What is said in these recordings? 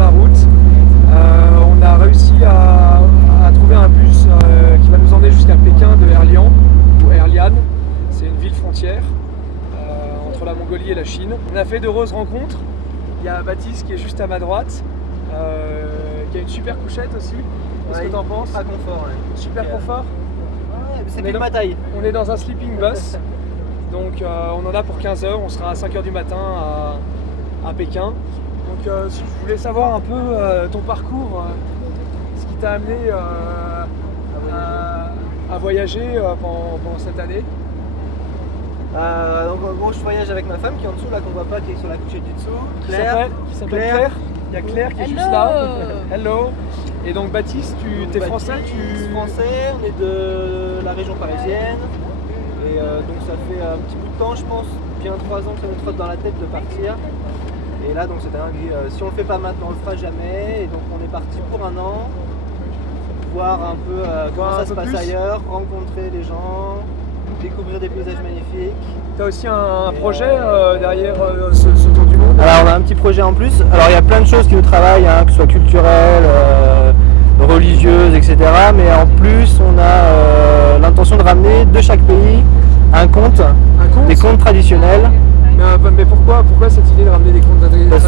la route. On a réussi à trouver un bus qui va nous emmener jusqu'à Pékin de Erlian ou Erlian. C'est une ville frontière entre la Mongolie et la Chine. On a fait d'heureuses rencontres. Il y a Baptiste qui est juste à ma droite, qui a une super couchette aussi. Qu'est-ce que t'en penses? Pas confort. Ouais. Super confort. Ouais, c'est plus ma taille. On est dans un sleeping bus, donc on en a pour 15 heures. On sera à 5 heures du matin à Pékin. Donc je voulais savoir un peu ton parcours, ce qui t'a amené à voyager pendant cette année. Donc en gros je voyage avec ma femme qui est en dessous là qu'on voit pas, qui est sur la couchette du dessous. Qui s'appelle Claire. Il y a Claire qui est juste là. Hello. Et donc Baptiste, tu es français, français, on est de la région parisienne. Et donc ça fait un petit bout de temps je pense, bien 3 ans que ça nous trotte dans la tête de partir. Et là donc c'est dingue, si on le fait pas maintenant on le fera jamais. Et donc on est parti pour un an, voir un peu comment ça se passe ailleurs, rencontrer les gens, découvrir des paysages magnifiques. Tu as aussi un projet derrière ce tour du monde? Alors on a un petit projet en plus. Alors il y a plein de choses qui nous travaillent, que ce soit culturelles, religieuses, etc. Mais en plus on a l'intention de ramener de chaque pays un conte? Des contes traditionnels. Mais pourquoi cette idée de ramener des contes traditionnels?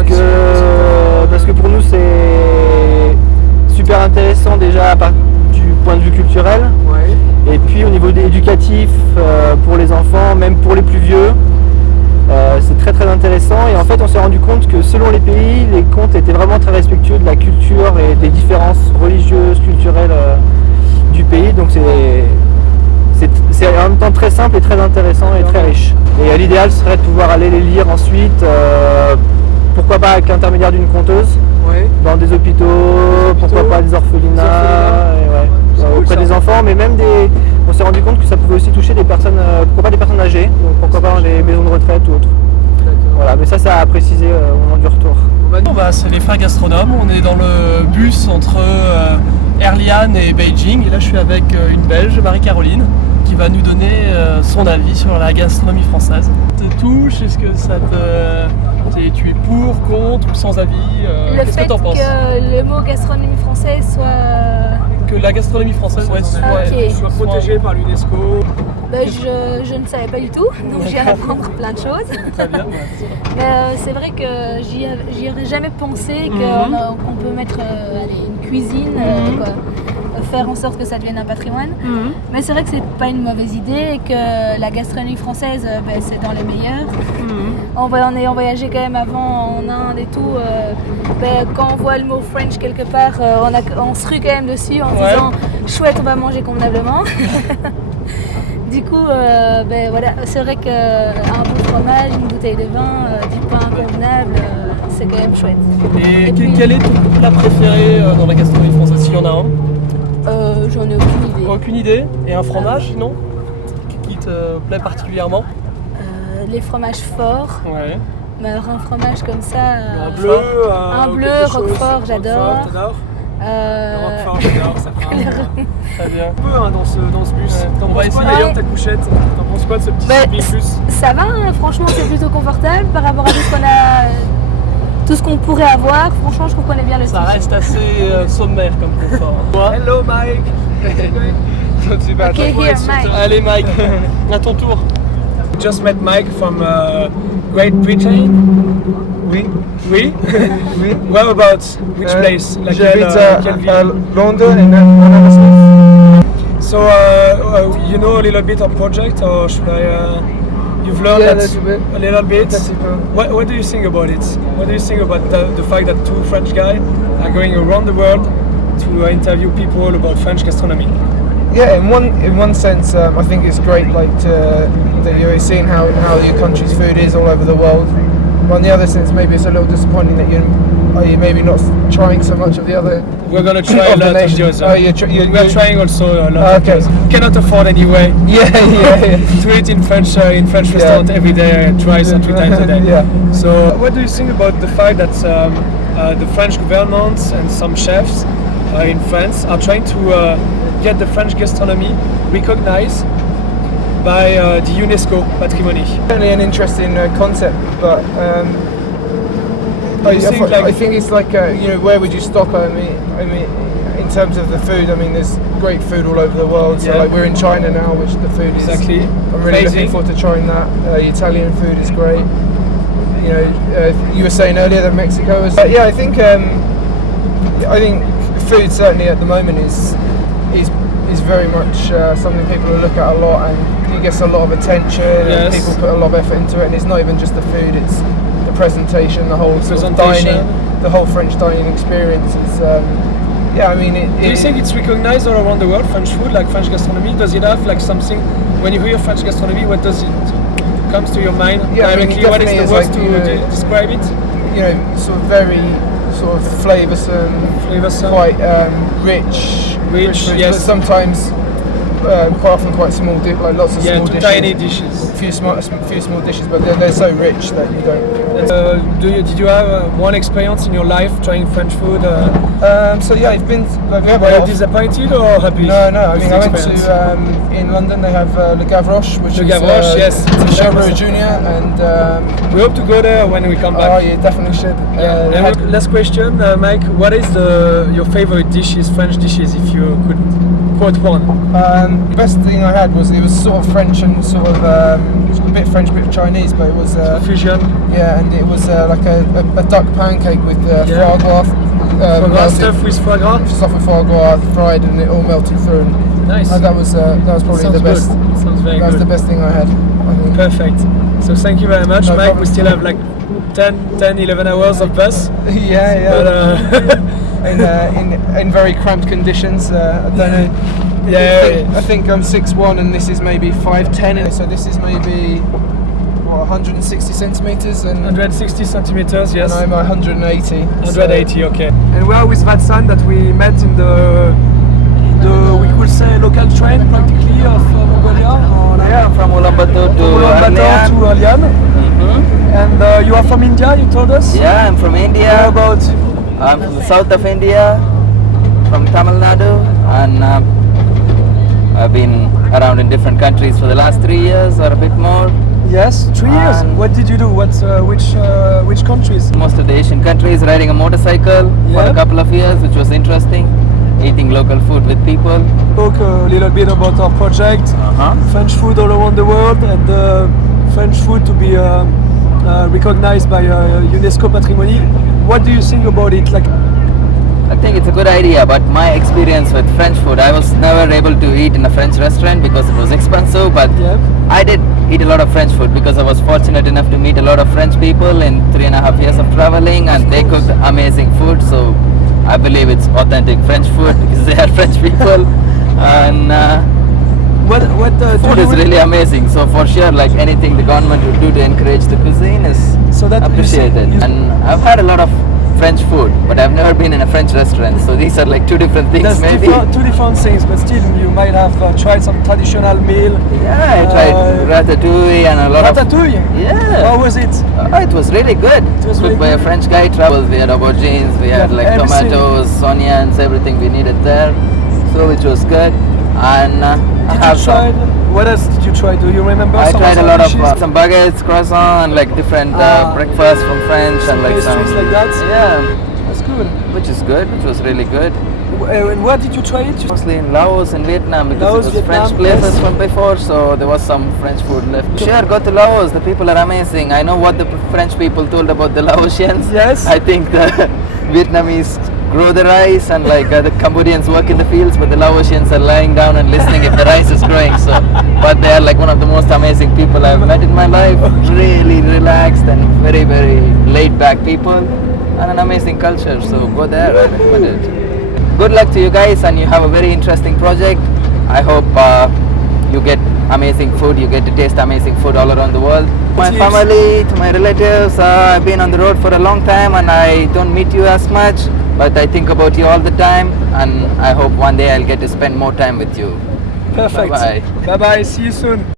Parce que pour nous c'est super intéressant déjà du point de vue culturel. Ouais. Et puis au niveau éducatif, pour les enfants, même pour les plus vieux, c'est très très intéressant. Et en fait on s'est rendu compte que selon les pays, les contes étaient vraiment très respectueux de la culture et des différences religieuses, culturelles du pays. Donc c'est en même temps très simple et très intéressant et très riche. Et l'idéal serait de pouvoir aller les lire ensuite, pourquoi pas avec l'intermédiaire d'une conteuse, dans des hôpitaux, pourquoi pas des orphelinats, auprès des enfants, mais même on s'est rendu compte que ça pouvait aussi toucher des personnes, pourquoi pas des personnes âgées, donc pourquoi pas dans les maisons de retraite ou autres. Voilà, mais ça à préciser au moment du retour. C'est les frères gastronomes, on est dans le bus entre Erlian et Beijing, et là je suis avec une Belge, Marie-Caroline, qui va nous donner son avis sur la gastronomie française. Ça te touche? Est-ce que ça tu es pour, contre ou sans avis? Qu'est-ce que t'en penses? Le fait que le mot gastronomie française soit... Que la gastronomie française soit protégée par l'UNESCO. Je ne savais pas du tout, donc j'ai à apprendre plein de choses. Très bien. Mais c'est vrai que j'y aurais jamais pensé qu'on peut mettre une cuisine, faire en sorte que ça devienne un patrimoine. Mais c'est vrai que c'est pas une mauvaise idée et que la gastronomie française, c'est dans les meilleurs. En ayant voyagé quand même avant en Inde et tout, quand on voit le mot French quelque part, on se rue quand même dessus en disant chouette, on va manger convenablement. Du coup, voilà, c'est vrai qu'un bon fromage, une bouteille de vin, du pain convenable, c'est quand même chouette. Et quel est ton plat préféré dans la gastronomie française, s'il y en a un? J'en ai aucune idée. Aucune idée? Et un fromage, sinon, qui te plaît particulièrement? Les fromages forts. Ouais. Mais alors un fromage comme ça... Un bleu, Roquefort, j'adore. Roquefort, j'adore, ça prend Très bien. Un peu dans ce bus. T'en penses quoi d'ailleurs ta couchette? T'en penses quoi de ce petit sleeping bus? Ça va, franchement c'est plutôt confortable par rapport à tout ce qu'on pourrait avoir. Franchement je trouve qu'on est bien le Ça reste assez sommaire comme confort. Hello Mike. Okay, here, Mike. Allez Mike, à ton tour. Just met Mike from Great Britain. Oui. Oui. Oui. Whereabouts? Which place? J'habite à London et Hammersmith. So you know a little bit of project, or should I? You've learned a little bit. What do you think about it? What do you think about the fact that 2 French guys are going around the world to interview people about French gastronomy? Yeah, in one sense, I think it's great, that you're seeing how your country's food is all over the world. But on the other sense, maybe it's a little disappointing that you're maybe not trying so much of the other. We're gonna try a lot of the other. Oh, we're trying also a lot of the others. Cannot afford anyway. Yeah. To eat in French restaurant every day, twice or 3 times a day. Yeah. So, what do you think about the fact that the French government and some chefs in France are trying to get the French gastronomy recognized by the UNESCO patrimony? Certainly an interesting concept, but I think it's like where would you stop? I mean, in terms of the food, I mean, there's great food all over the world. So like we're in China now, which the food is. Exactly. I'm really looking forward to trying that. Italian food is great. You were saying earlier that Mexico is. I think food certainly at the moment is very much something people will look at a lot, and it gets a lot of attention. And people put a lot of effort into it, and it's not even just the food; it's the presentation, the whole sort of dining, the whole French dining experience is. I mean, do you think it's recognized all around the world, French food, like French gastronomy? Does it have like something? When you hear French gastronomy, what does it comes to your mind directly? What is the word to describe it? Sort of very sort of flavoursome, quite rich, food, yes. But sometimes quite often quite small, like lots of small dishes. Tiny dishes. Few small dishes, but they're so rich that you don't. Did you have one experience in your life trying French food? It's been. Were you disappointed or happy? No. I mean, I went to in London. They have Le Gavroche, which is yes, it's a Chevrolet Junior, and we hope to go there when we come back. Oh, you definitely should. Last question, Mike. What is your favorite dishes, French dishes, if you could quote one? The best thing I had was it was sort of French and sort of a bit French, a bit Chinese, but it was fusion. Yeah, and it was like a duck pancake with foie gras. Stuff with foie gras. Stuff with foie gras, fried, and it all melted through. Nice. That was probably the best. Sounds very good. That was the best thing I had, I think. Perfect. So thank you very much, Mike. We still have like 10-11 hours of bus. Yeah. But, in very cramped conditions. I don't know. I think I'm 6'1" and this is maybe 5'10", so this is maybe 160 centimeters and 160 centimeters, yes. And I'm 180. 180, okay. And we are with Vatsan that we met in the we could say local train practically of Mongolia. From Ulaanbaatar to Alyan. And you are from India, you told us? Yeah, I'm from India. Where about? I'm from the south of India, from Tamil Nadu, and I've been around in different countries for the last 3 years or a bit more. Yes, 3 years. What did you do? Which countries? Most of the Asian countries, riding a motorcycle for a couple of years, which was interesting. Eating local food with people. Talk a little bit about our project. French food all around the world, and French food to be recognized by UNESCO Patrimony. What do you think about it? I think it's a good idea, but my experience with French food, I was never able to eat in a French restaurant because it was expensive, but I did eat a lot of French food because I was fortunate enough to meet a lot of French people in 3.5 years of traveling, and they cooked amazing food, so I believe it's authentic French food because they are French people, and food is really amazing. So for sure, like anything the government would do to encourage the cuisine is appreciated. And I've had a lot of French food, but I've never been in a French restaurant. So these are like two different things. That's maybe two different things, but still you might have tried some traditional meal. Yeah, I tried ratatouille and a lot of. Ratatouille? Yeah. How was it? It was really good. It was cooked by a French guy. We had aubergines, we had like tomatoes, onions, everything we needed there. So which was good. And what else did you try? Do you remember? I tried a lot of some baguettes, croissant, and like different breakfast from French and like some like that. Yeah, that's good. Which is good. Which was really good. And where did you try it? Mostly in Laos and Vietnam because it was French places from before, so there was some French food left. Sure, go to Laos. The people are amazing. I know what the French people told about the Laotians. Yes. I think the Vietnamese grow the rice and like the Cambodians work in the fields, but the Laotians are lying down and listening if the rice is growing. So, but they are like one of the most amazing people I've met in my life. Really relaxed and very, very laid back people, and an amazing culture. So go there. I recommend it. Good luck to you guys, and you have a very interesting project. I hope you get amazing food, you get to taste amazing food all around the world. My family, to my relatives, I've been on the road for a long time and I don't meet you as much, but I think about you all the time, and I hope one day I'll get to spend more time with you. Perfect. Bye-bye. Bye-bye. See you soon.